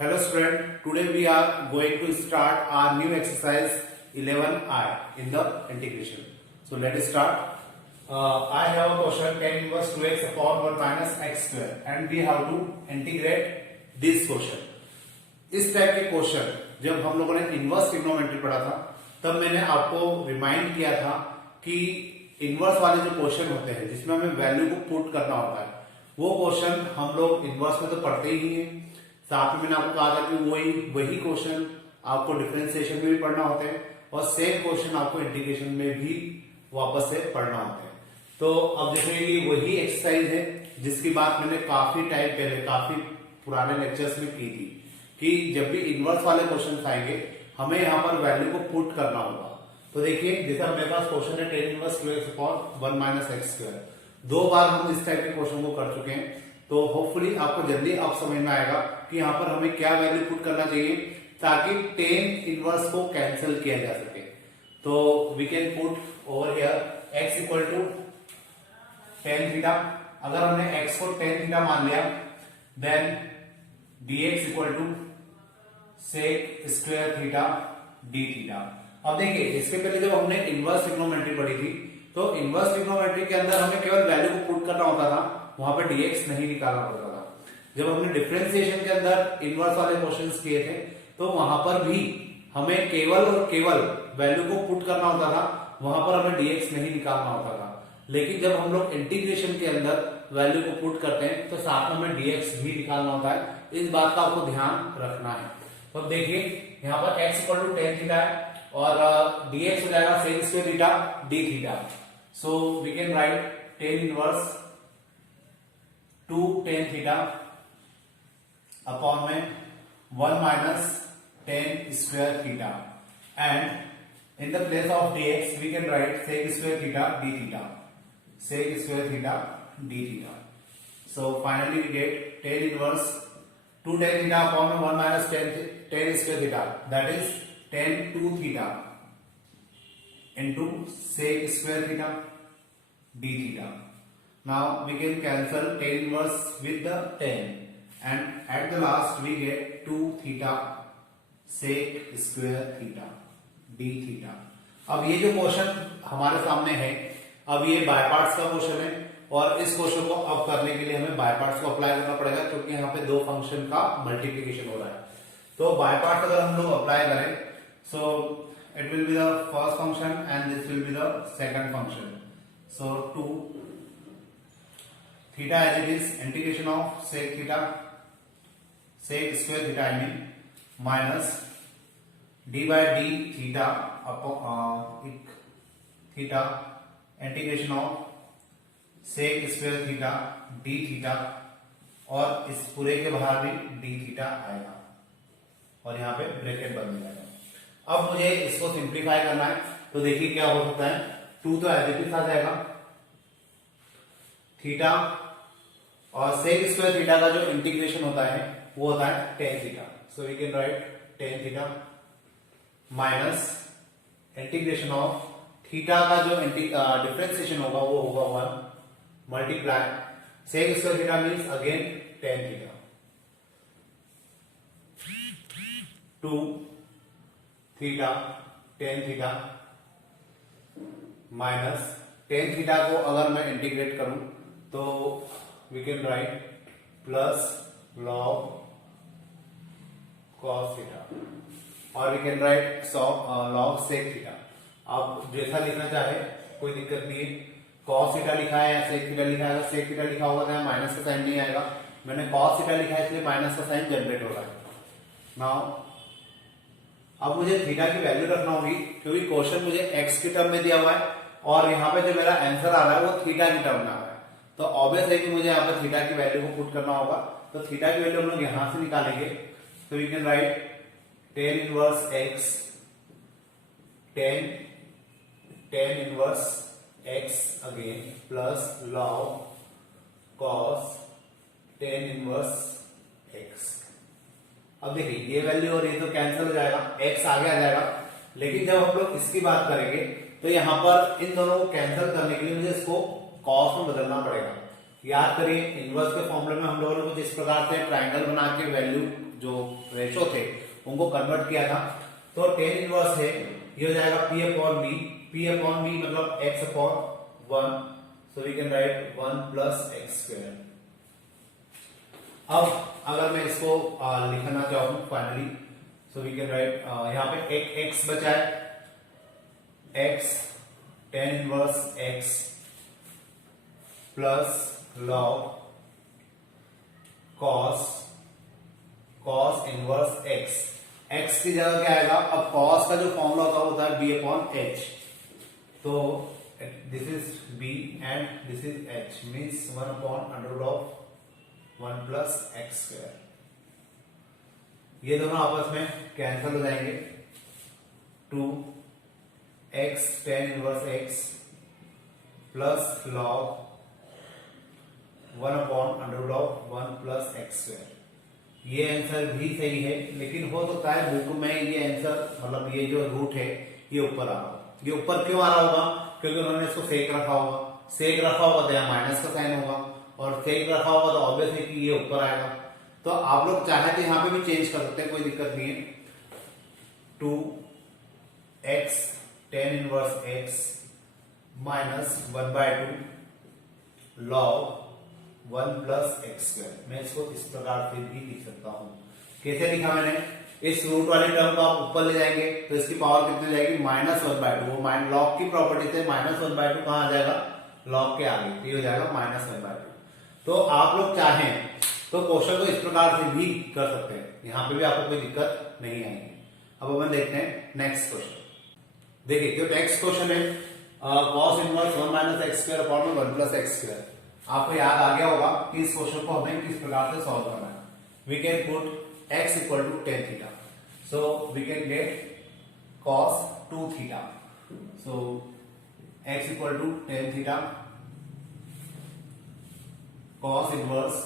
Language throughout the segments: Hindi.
Hello student, today we are going to start our new exercise 11I in the integration. So let us start. I have a question tan inverse 2x upon 1 minus x square and we have to integrate this question. इस टाइप के क्वेश्चन जब हम लोगों ने इनवर्स ट्रिग्नोमेट्री पढ़ा था तब मैंने आपको रिमाइंड किया था कि इनवर्स वाले जो क्वेश्चन होते हैं जिसमें हमें वैल्यू को पुट करना होता है वो क्वेश्चन हम लोग इनवर्स में तो पढ़ते ही हैं। साथ में मैंने आपको कहा था कि वही क्वेश्चन आपको डिफरेंशिएशन में भी पढ़ना होते हैं और सेम क्वेश्चन आपको इंटीग्रेशन में भी वापस से पढ़ना होता है। तो अब देखेंगे कि वही एक्सरसाइज है जिसकी बात मैंने काफी टाइम पहले काफी पुराने लेक्चर्स में की थी कि जब भी इनवर्स वाले क्वेश्चन आएंगे हमें यहाँ पर वैल्यू को पुट करना होगा। तो देखिए जैसे मेरे पास क्वेश्चन है tan inverse 2x upon 1 minus x square. दो बार हम इस टाइप के क्वेश्चन को कर चुके हैं तो होपफुली आपको जल्दी अब समझ में आएगा कि यहाँ पर हमें क्या वैल्यू पुट करना चाहिए ताकि tan इनवर्स को कैंसिल किया जा सके। तो we can put over here x equal to tan theta. अगर हमने x को tan थीटा मान लिया then dx equal to sec square theta d theta. अब देखिए इसके पहले जब हमने इनवर्स ट्रिग्नोमेट्री पढ़ी थी तो इनवर्स ट्रिग्नोमेट्री के अंदर हमें केवल वैल्यू को पुट करना होता था, वहां पर dx नहीं निकालना पड़ता था। जब हमने डिफरेंशिएशन के अंदर इनवर्स वाले क्वेश्चंस किए थे तो वहां पर भी हमें केवल और केवल वैल्यू को पुट करना होता था, वहां पर हमें dx नहीं निकालना होता था। लेकिन जब हम लोग इंटीग्रेशन के अंदर वैल्यू को पुट करते हैं तो साथ में हमें dx भी निकालना होता है। इस बात का आपको ध्यान रखना है। तो देखिए यहाँ पर x equal to tan theta है और dx हो जाएगा sec square theta d theta. So we can write tan inverse 2 tan theta upon में 1 minus tan square theta and in the place of dx we can write sec square theta d theta, sec square theta d theta. So finally we get tan inverse 2 tan theta upon में 1 minus tan square theta that is tan 2 theta into sec square theta d theta. Now we can cancel tan inverse with the tan and at the last we get 2 theta sec square theta d theta. अब ये जो क्वेश्चन हमारे सामने है अब ये बाय पार्ट्स का क्वेश्चन है और इस क्वेश्चन को अब करने के लिए हमें बाय पार्ट्स को अप्लाई करना पड़ेगा क्योंकि यहाँ पे दो फंक्शन का मल्टीप्लीकेशन हो रहा है। तो बाय पार्ट्स अगर हम लोग अप्लाई करें so it will be the first function and this will be the second function. So 2 theta as it is integration of sec theta sec square theta I mean minus d by d theta upon theta integration of sec square theta d theta और इस पूरे के बाहर भी d theta आएगा और यहाँ पे ब्रैकेट बन जाएगा। अब मुझे इसको सिंप्लीफाई करना है तो देखिए क्या हो सकता है 2 तो एज इट इज आ जाएगा थीटा और sec स्क्वायर थीटा का जो इंटीग्रेशन होता है वो होता है tan theta. So we can write tan theta minus integration of theta का जो डिफरेंशिएशन होगा वो होगा 1 multiply sec square theta means again tan theta 2 theta tan theta minus tan theta को अगर मैं इंटीग्रेट करूं तो we can write plus log cos theta और we can write log sec theta. आप जैसा लिखना चाहे कोई दिक्कत नहीं है। cos थीटा लिखा है या sec थीटा लिखा है, sec थीटा लिखा होगा तो माइनस का साइन नहीं आएगा। मैंने cos थीटा लिखा है इसलिए माइनस का साइन जनरेट हो रहा है। नाउ अब मुझे थीटा की वैल्यू रखना होगी क्योंकि क्वेश्चन मुझे x की टर्म में दिया हुआ है और यहाँ पे जो मेरा आंसर आ रहा है वो थीटा की टर्म में आ रहा है। तो ऑब्वियस है कि मुझे यहाँ पर थीटा की वैल्यू को पुट करना होगा। तो थीटा की वैल्यू हम लोग यहां से निकालेंगे तो we can write tan inverse x tan inverse x again plus log cos tan inverse x। अब देखिए ये वैल्यू और ये तो कैंसिल हो जाएगा, x आगे आ जाएगा। लेकिन जब हम लोग इसकी बात करेंगे तो यहाँ पर इन दोनों को कैंसिल करने के लिए मुझे इसको cos में बदलना पड़ेगा। याद करिए इनवर्स के फॉर्मूले में हम लोगों ने कुछ इस प्रकार से ट्राइंगल बना के वैल्यू जो रेशो थे उनको कन्वर्ट किया था। तो टेन इनवर्स है ये हो जाएगा P upon B, P upon B मतलब x upon 1, so we can write 1 plus x square. अब अगर मैं इसको लिखना चाहूँ finally, so we can write यहाँ पे एक x बचा है, x tan inverse x plus log cos inverse x की जगह क्या आएगा, अब cos का जो फॉर्मूला होता है b अपॉन h, तो this is b and this is h means 1 upon under root of 1 plus x square. ये दोनों आपस में कैंसिल हो जाएंगे, 2x tan inverse x plus log 1 upon under root of 1 plus x square. ये आंसर भी सही है, लेकिन हो सकता है बुक में ये आंसर मतलब ये जो रूट है ये ऊपर आ रहा हो। ये ऊपर क्यों आ रहा होगा, क्योंकि उन्होंने इसको सेक रखा होगा, सेक रखा होगा तो यहाँ माइनस का साइन होगा, और सेक रखा होगा तो ऑब्वियस है कि ये ऊपर आएगा। तो आप लोग चाहे तो यहाँ पे भी चेंज कर सकते हैं, कोई दिक्कत नहीं है। 2x tan inverse x minus 1/2 log 1 plus x square. मैं इसको इस प्रकार से भी लिख सकता हूं। कैसे लिखा मैंने, इस रूट वाली टर्म को आप ऊपर ले जाएंगे तो इसकी पावर कितनी जाएगी, -1/2। वो लॉग की प्रॉपर्टी से -1/2 कहां आ जाएगा, लॉग के आगे, तो ये हो जाएगा -1/2। तो आप लोग चाहें तो क्वेश्चन को इस प्रकार से भी कर सकते हैं, यहाँ पे भी आपको कोई दिक्कत नहीं आएगी। अब अपन देखते हैं नेक्स्ट क्वेश्चन। देखिए जो नेक्स्ट क्वेश्चन है cos inverse 1 minus x square upon 1 plus x square. आपको याद आ गया होगा कि इस क्वेश्चन को हमें किस प्रकार से सॉल्व करना है। We can put x equal to tan theta, so we can get cos 2 theta, so x equal to tan theta cos inverse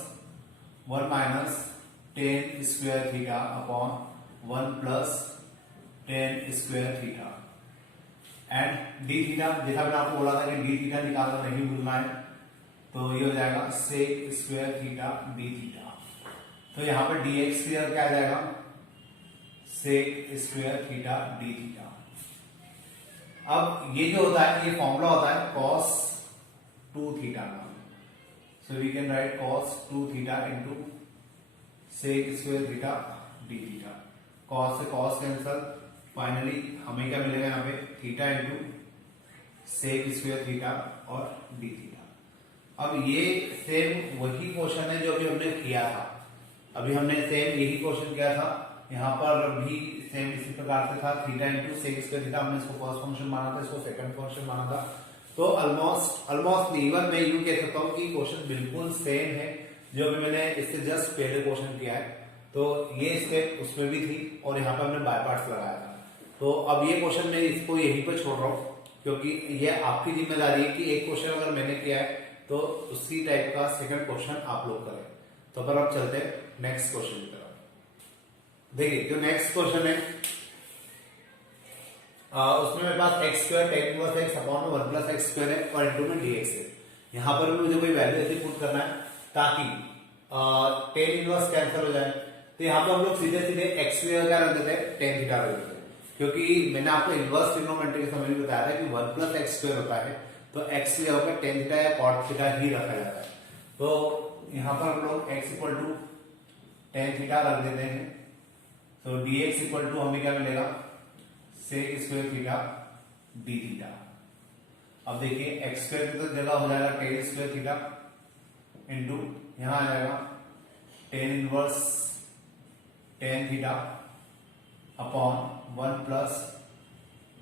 1 minus tan square theta upon 1 plus tan square theta and d theta. जैसा मैंने आपको बोला था कि डी थीटा निकालना नहीं भूलना है, तो ये हो जाएगा sec square theta d theta. तो यहां पर dx स्क्वायर क्या आ जाएगा, sec square theta d theta. अब ये जो होता है ये फॉर्मूला होता है cos 2 थीटा का, so we can write cos 2 theta into sec square theta d theta. cos से cos कैंसल, फाइनली हमें क्या मिलेगा यहाँ पे, theta into sec square theta और डी थीटा। अब ये सेम वही क्वेश्चन है जो अभी हमने किया था, अभी हमने सेम यही क्वेश्चन किया था, यहाँ पर भी सेम इसी प्रकार से था, theta into sec square theta. हमने इसको फर्स्ट फंक्शन माना था, इसको सेकंड फंक्शन माना था। तो ऑलमोस्ट इवन मैं यूं कह सकता हूँ कि क्वेश्चन बिल्कुल सेम है जो अभी मैंने इससे जस्ट पहले क्वेश्चन किया है। तो ये स्टेप उसमें भी थी और यहाँ पे हमने बाय पार्ट्स लगाया था। तो अब ये क्वेश्चन मैं इसको यहीं पे छोड़ रहा हूँ, क्योंकि ये आपकी जिम्मेदारी है कि एक क्वेश्चन अगर मैंने किया है तो उसी टाइप का सेकंड क्वेश्चन आप लोग करें। तो पर अब चलते हैं नेक्स्ट क्वेश्चन की तरफ। देखिए जो नेक्स्ट क्वेश्चन है उसमें मेरे पास x square tan inverse x upon 1 plus x square है और इंटू में dx है। यहाँ पर भी मुझे कोई वैल्यू ऐसे पुट करना है ताकि टेन इनवर्स कैंसिल हो जाए। तो यहाँ पे हम लोग सीधे सीधे एक्स स्क्वायर क्या रख देते हैं, टेन थीटा रख देते हैं, क्योंकि मैंने आपको इनवर्स ट्रिग्नोमेट्री के समय में बताया था कि 1 प्लस एक्स स्क्वायर होता है, तो एक्स की जगह पे टेन थीटा या कॉट थीटा ही रखा जाता है। तो यहाँ पर हम लोग x equal to tan theta रख देते हैं, तो dx इक्वल टू हमें क्या मिलेगा, sec square theta d theta. अब देखिए एक्स स्क्वायर की तो जगह हो जाएगा टेन स्क्वायर थीटा इंटू यहां आ जाएगा tan inverse tan theta upon 1 plus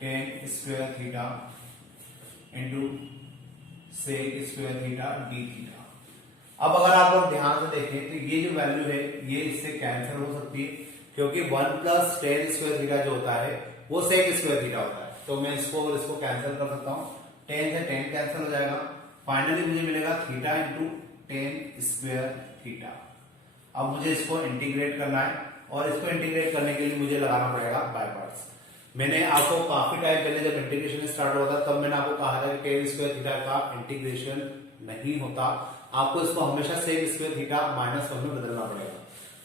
tan square theta into sec square theta d theta. अब अगर आप लोग ध्यान से देखें तो ये जो वैल्यू है ये इससे कैंसिल हो सकती है, क्योंकि 1 प्लस टेन स्क्वायर थीटा जो होता है वो सेक स्क्वायर थीटा होता है। तो मैं इसको कैंसिल कर सकता हूं, टेन से टेन कैंसिल हो जाएगा, फाइनली मुझे मिलेगा theta into ten square theta. अब मुझे इसको इंटीग्रेट करना है और इसको इंटीग्रेट करने के लिए मुझे लगाना पड़ेगा बाय पार्ट्स। मैंने आपको काफी टाइम पहले जब इंटीग्रेशन स्टार्ट हुआ था तब मैंने आपको कहा था कि टेन स्क्वायर थीटा का इंटीग्रेशन नहीं होता, आपको इसको हमेशा सेक स्क्वायर थीटा माइनस 1 में बदलना पड़ेगा।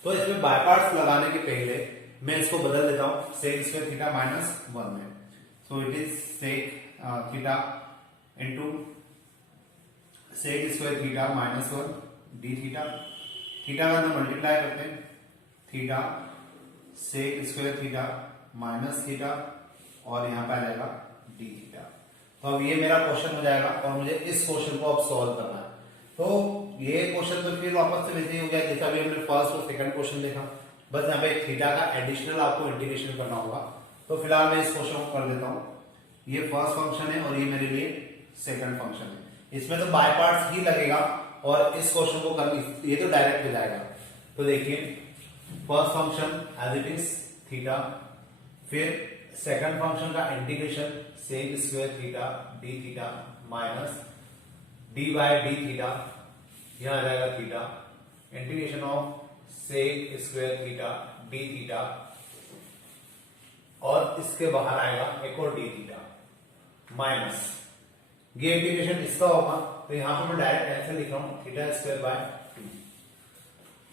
तो इसमें बाय पार्ट्स लगाने के पहले मैं इसको बदल देता हूं सेक स्क्वायर थीटा माइनस 1 में। So it is sec theta into sec square theta minus 1 d theta. Theta का अंदर मल्टीप्लाई करते हैं, theta sec square theta minus theta और यहाँ पे आ जाएगा डी थीटा। तो अब ये मेरा क्वेश्चन हो जाएगा और मुझे इस क्वेश्चन को अब सॉल्व करना है। तो ये क्वेश्चन तो फिर वापस से वैसे ही हो गया जैसा भी हमने फर्स्ट और सेकंड क्वेश्चन देखा, बस यहाँ पे थीटा का एडिशनल आपको इंटीग्रेशन करना होगा। तो फिलहाल मैं इस क्वेश्चन को कर देता हूँ। ये फर्स्ट फंक्शन है और ये मेरे लिए सेकंड फंक्शन है। इसमें तो बाय पार्ट्स ही लगेगा और इस क्वेश्चन को करनी, ये तो डायरेक्ट हो जाएगा। तो देखिए first function as it is theta, फिर सेकंड फंक्शन का integration sec square theta d theta minus d by d theta, यहां आ जाएगा theta, integration of sec square theta d theta और इसके बाहर आएगा एक और डी थीटा माइनस ये इंटीग्रेशन इसका होगा। तो यहां पर मैं डायरेक्ट ऐसे लिख रहा हूं थीटा स्क्वायर बाय 2।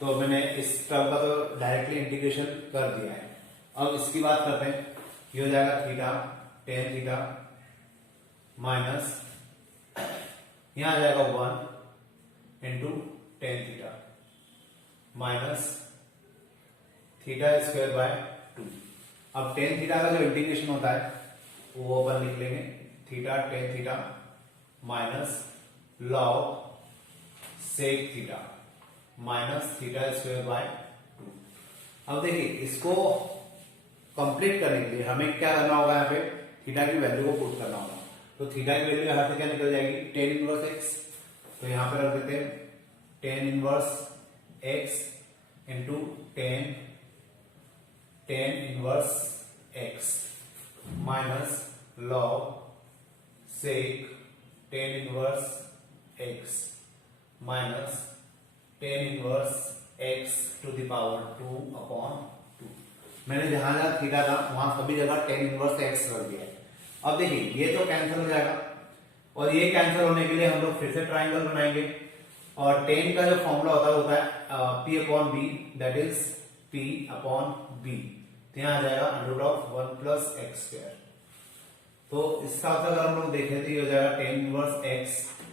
तो मैंने इस टर्म का तो डायरेक्टली इंटीग्रेशन कर दिया है। अब इसकी बात करते हैं, ये हो जाएगा थीटा टेन थीटा माइनस यहां आ जाएगा 1 into ten theta minus theta square by 2। अब टेन थीटा का जो इंटीग्रेशन होता है वो अपन लिख लेंगे theta tan theta minus log sec theta minus theta square by 2। अब देखिए इसको कंप्लीट करने के लिए हमें क्या करना होगा, यहाँ पे थीटा की वैल्यू को पुट करना होगा। तो थीटा की वैल्यू यहां से क्या निकल जाएगी टेन इनवर्स एक्स। तो यहां पे रख देते हैं tan inverse x into tan inverse x minus log sec tan inverse x minus tan inverse x to the power 2 upon 2। मैंने जहां जहां थीटा था वहां सभी जगह टेन इनवर्स एक्स रख दिया है। अब देखिए ये तो कैंसिल हो जाएगा और ये कैंसिल होने के लिए हम लोग फिर से ट्राइंगल बनाएंगे और टेन का जो फॉर्मूला होता है P upon B, that is P upon B. तो यहां आ जाएगा under root of 1 plus x square. तो इस हिसाब से अगर हम लोग देखें तो ये हो जाएगा टेन इनवर्स एक्स,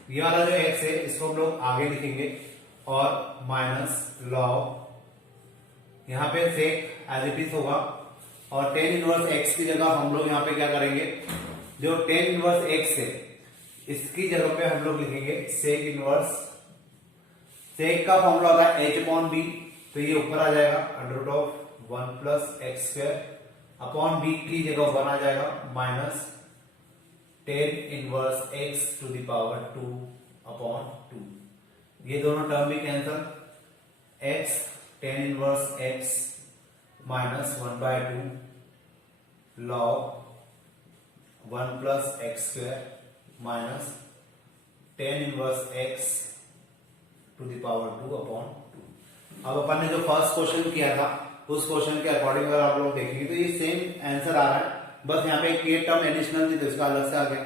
ये वाला जो एक्स है इसको हम लोग आगे लिखेंगे और माइनस लॉग यहां पे सेक एज इट इज होगा और टेन इनवर्स एक्स की जगह हम लोग यहाँ पे क्या करेंगे, जो टेन इनवर्स एक्स है इसकी जगह पे हम लोग लिखेंगे सेक इनवर्स। सेक का फॉर्मूला होता है एच अपॉन बी, तो ये ऊपर आ जाएगा under root of 1 plus x square upon B की जगह 1 आ जाएगा minus tan inverse x to the power 2 upon 2। ये दोनों टर्म भी cancel, x tan inverse x minus 1/2 log 1 plus x square minus tan inverse x to the power 2 upon 2। अब अपन ने जो फर्स्ट क्वेश्चन किया था उस क्वेश्चन के अकॉर्डिंग अगर आप लोग देखेंगे तो ये सेम आंसर आ रहा है, बस यहाँ पे एक टर्म एडिशनल थी तो इसका अलग से आ गया।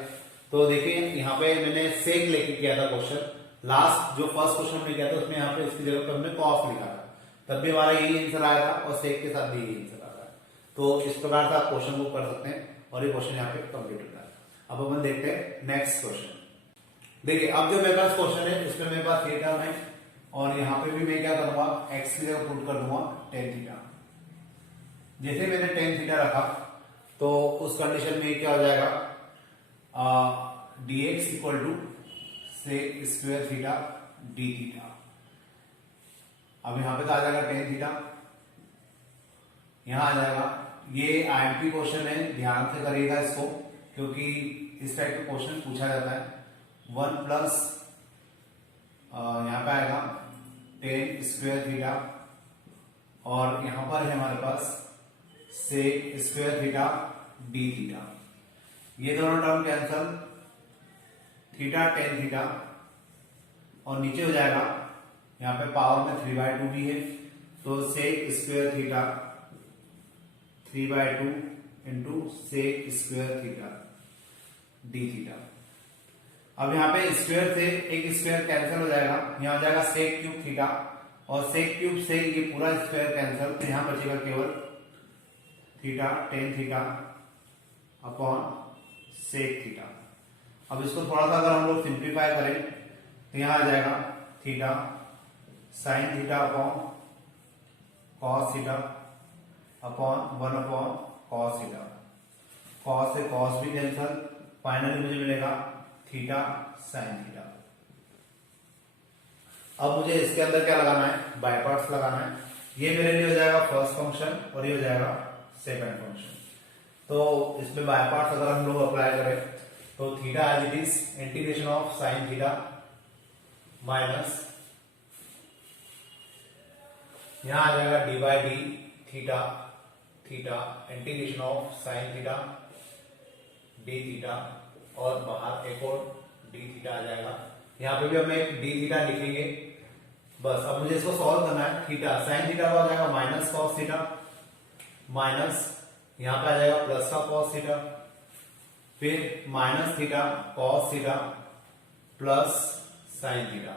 तो देखिए यहाँ पे मैंने सेक लेके किया था क्वेश्चन, लास्ट जो फर्स्ट क्वेश्चन में किया था उसमें यहाँ पे इसकी जगह पर हमने कॉस लिखा था, तब भी हमारा यही आंसर आया था और सेक के साथ भी यही आंसर आ रहा है। तो इस प्रकार से आप क्वेश्चन को कर सकते हैं और ये क्वेश्चन यहाँ पे कंप्लीट होता है। अब अपन देखते हैं नेक्स्ट क्वेश्चन। देखिए अब जो मेरे पास क्वेश्चन है इसमें मेरे पास ये टर्म है और यहाँ पे भी मैं क्या करूंगा एक्स की जगह पुट कर दूंगा टेन थीटा। जैसे मैंने टेन थीटा रखा तो उस कंडीशन में क्या हो जाएगा dx equal to sec square theta d theta. अब यहां पे तो आ जाएगा टेन थीटा, यहां आ जाएगा, ये आईएमपी क्वेश्चन है, ध्यान से करिएगा इसको क्योंकि इस टाइप का क्वेश्चन पूछा जाता है। 1 प्लस यहां पे आएगा टेन स्क्वायर थीटा और यहां पर है हमारे पास sec square theta d theta. ये दोनों term cancel, theta tan theta और नीचे हो जाएगा यहाँ पे पावर में 3/2 भी है तो sec square theta 3/2 into sec square theta d theta. अब यहाँ पे स्क्वायर से एक स्क्वायर कैंसिल हो जाएगा, यहाँ हो जाएगा सेक क्यूब थीटा, और सेक क्यूब से ये पूरा स्क्वायर कैंसिल, तो यहाँ बचेगा केवल theta tan theta upon sec theta. अब इसको थोड़ा सा अगर हम लोग सिंप्लीफाई करें तो यहाँ आ जाएगा theta sine theta upon cos theta upon 1 upon cos theta. Cos से कॉस भी कैंसिल, फाइनली मुझे मिलेगा थीटा साइन थीटा। अब मुझे इसके अंदर क्या लगाना है, बाय पार्ट्स लगाना है। ये मेरे लिए हो जाएगा फर्स्ट फंक्शन और ये हो जाएगा सेकंड फंक्शन। तो इसमें बाय पार्ट्स अगर हम लोग अप्लाई करें तो theta as it is integration of sine theta minus यहां आ जाएगा d by d theta theta integration of sine theta d theta, और बाहर एक और डी थीटा आ जाएगा। यहाँ पे भी हम एक डी थीटा लिखेंगे बस। अब मुझे इसको सॉल्व करना है। थीटा साइन थीटा का हो जाएगा माइनस कॉस थीटा, माइनस यहाँ पे आ जाएगा प्लस का कॉस थीटा, फिर minus theta cos theta plus sine theta,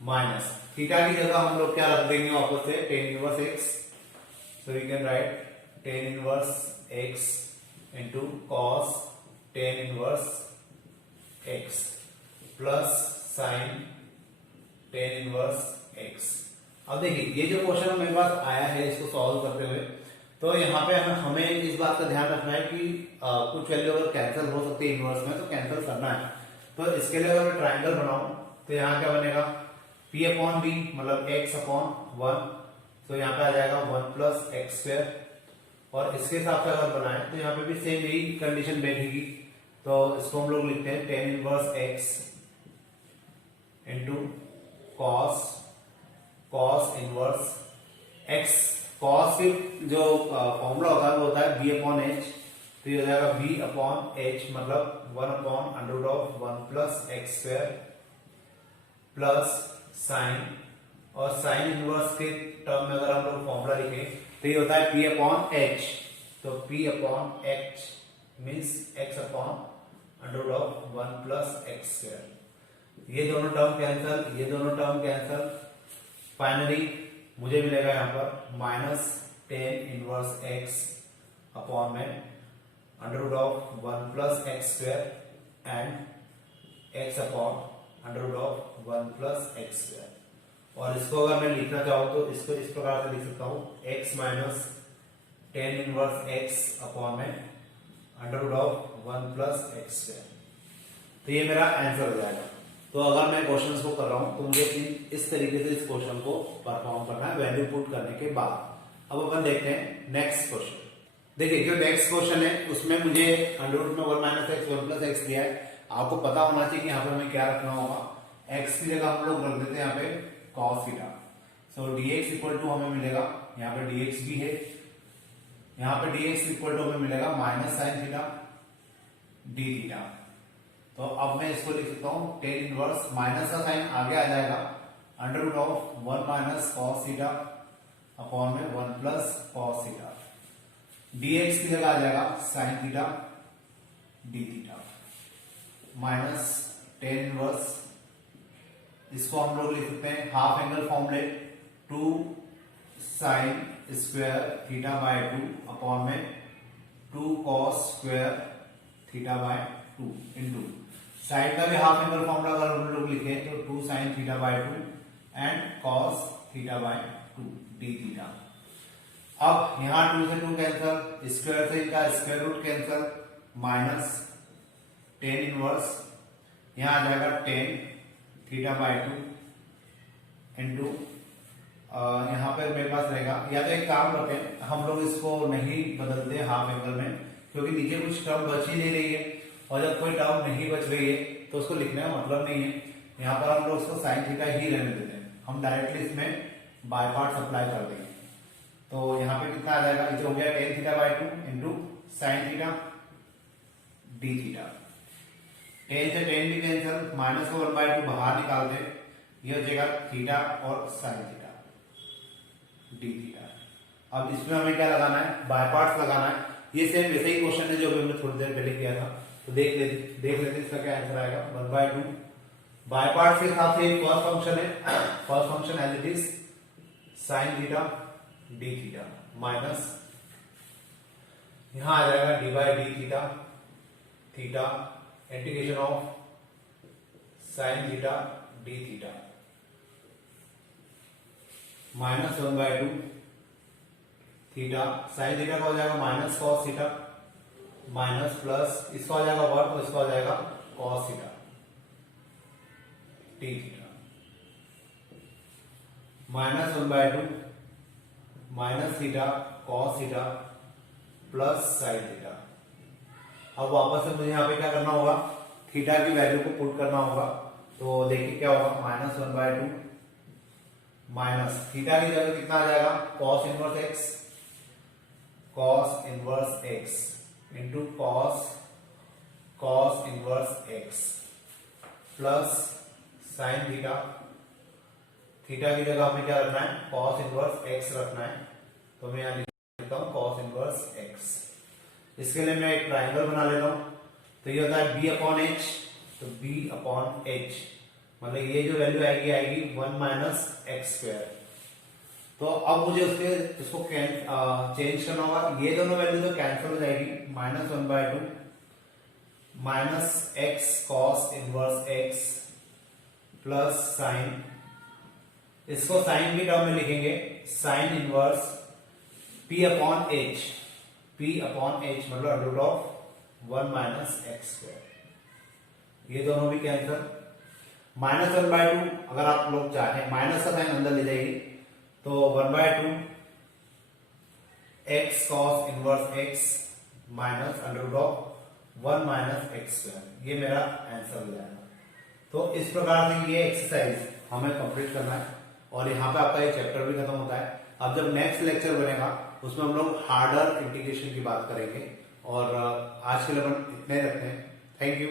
minus theta की जगह हम लोग क्या रख देंगे वापस से tan inverse x. So we can write tan inverse x into cos tan inverse x plus sine tan inverse x. अब देखिए ये जो क्वेश्चन मेरे पास आया है इसको सॉल्व करते हुए, तो यहाँ पे हमें इस बात का ध्यान रखना है कि कुछ वैल्यू अगर कैंसिल हो सकती है इनवर्स में तो कैंसिल करना है। तो इसके लिए अगर मैं ट्राइंगल बनाऊं तो यहाँ क्या बनेगा p अपॉन बी मतलब x अपॉन 1, तो यहाँ पे आ जाएगा 1 प्लस एक्स स्क्वायर, और इसके हिसाब से अगर बनाए तो यहाँ पे भी सेम यही कंडीशन बैठेगी। तो इसको हम लोग लिखते हैं tan inverse x into cos inverse x। Cos की जो फॉर्मूला होता है वो होता है b अपॉन h, तो ये हो जाएगा b अपॉन h मतलब 1 upon under root of 1 plus x square plus sine, और साइन इनवर्स के टर्म में अगर हम लोग फॉर्मूला लिखें तो ये होता है p अपॉन h। तो p upon h means x upon under root of 1 plus x square. ये दोनों टर्म कैंसल, ये दोनों टर्म कैंसल, फाइनली मुझे मिलेगा यहाँ पर minus tan inverse x upon में under root of 1 plus x square and x upon under root of 1 plus x square. और इसको अगर मैं लिखना चाहूँ तो इसको इस प्रकार से लिख सकता हूँ x minus tan inverse x upon में under root of 1 plus x square. तो ये मेरा आंसर हो जाएगा। तो अगर मैं क्वेश्चन को कर रहा हूं तो मुझे इस तरीके से इस क्वेश्चन को परफॉर्म करना है वैल्यू पुट करने के बाद। अब अपन देखते हैं नेक्स्ट क्वेश्चन। देखिए जो नेक्स्ट क्वेश्चन है उसमें मुझे अंडर रूट में 1 माइनस एक्स 1 प्लस एक्स दिया है। आपको पता होना चाहिए कि यहाँ पे हमें क्या रखना होगा। एक्स की जगह हम लोग रख देते हैं यहाँ पे cos theta. So dx equal to हमें मिलेगा, यहाँ पे dx भी है, यहाँ पे dx इक्वल टू हमें मिलेगा minus sine theta d theta. तो अब मैं इसको लिख सकता हूँ टेन इनवर्स माइनस का साइन आगे आ जाएगा under root of 1 minus cos theta upon में 1 प्लस कॉस थीटा। dx की जगह आ जाएगा sign theta d theta minus tan inverse, इसको हम लोग लिख सकते हैं हाफ एंगल फॉर्मूले 2 sine square theta by 2 upon में 2 cos square theta by 2 into sine का भी हाफ एंगल फॉर्मूला अगर हम लोग लिखे तो 2 sine theta by 2 and cos theta by 2 d theta. अब यहां 2 से 2 कैंसल, स्क्वायर से इनका square root cancel, minus tan inverse यहां आ जाएगा 10 थीटा बाय 2 इंटू यहाँ पे मेरे पास रहेगा, या तो एक काम करते हैं हम लोग इसको नहीं बदलते हाफ एंगल में क्योंकि नीचे कुछ टर्म बच ही नहीं रही है, और जब कोई टर्म नहीं बच रही है तो उसको लिखने का मतलब नहीं है। यहाँ पर हम लोग उसको साइन थीटा ही रहने देते हैं, हम डायरेक्टली इसमें बाय पार्ट्स अप्लाई कर देंगे। तो यहाँ पे कितना आ जाएगा, ये हो गया tan theta by 2 into sine theta d theta. Ten से टेन भी कैंसिल, माइनस को 1/2 बाहर निकाल दे, ये हो जाएगा थीटा और साइन थीटा डी थीटा। अब इसमें हमें क्या लगाना है, बाय पार्ट्स लगाना है। ये सेम वैसे ही क्वेश्चन है जो हमने थोड़ी देर पहले किया था। तो देख लेते इसका क्या आंसर आएगा 1/2 बाय पार्ट के हिसाब से फर्स्ट फंक्शन है, first function as it is sine theta d theta minus यहां आ जाएगा d by d theta theta integration of sine theta d theta minus 1/2 theta sine theta का हो जाएगा minus cos theta minus plus इसका हो जाएगा वर्ग और इसका हो जाएगा cos theta t theta minus 1/2 minus theta cos theta plus sine theta. अब वापस से मुझे यहाँ पे क्या करना होगा, थीटा की वैल्यू को पुट करना होगा। तो देखिए क्या होगा, माइनस 1/2 माइनस थीटा की जगह कितना आ जाएगा cos inverse x, cos inverse x into cos inverse x plus sine theta, theta की जगह हमें क्या रखना है कॉस इनवर्स एक्स रखना है। तो मैं यहाँ लिखता हूँ कॉस इनवर्स एक्स। इसके लिए मैं एक ट्राइंगल बना लेता हूँ। तो ये होता है बी अपॉन एच, तो बी अपॉन एच मतलब ये जो वैल्यू आएगी 1 माइनस एक्स स्क्वायर। तो अब मुझे इसको चेंज करना होगा। ये दोनों वैल्यू तो कैंसिल हो जाएगी, minus 1/2 minus x cos inverse x plus sine, इसको साइन की टर्म में लिखेंगे sine inverse p upon h, p upon h मतलब under root of 1 minus x square. ये दोनों भी कैंसिल। माइनस 1/2 अगर आप लोग चाहें माइनस का साइन अंदर ले जाएगी तो 1/2 x cos inverse x minus under root of 1 minus x square. ये मेरा आंसर हो जाएगा। तो इस प्रकार से ये एक्सरसाइज हमें कंप्लीट करना है और यहाँ पे आपका ये चैप्टर भी खत्म होता है। अब जब नेक्स्ट लेक्चर बनेगा उसमें हम लोग हार्डर इंटीग्रेशन की बात करेंगे और आज के लिए अपन इतने रखते हैं। Thank you.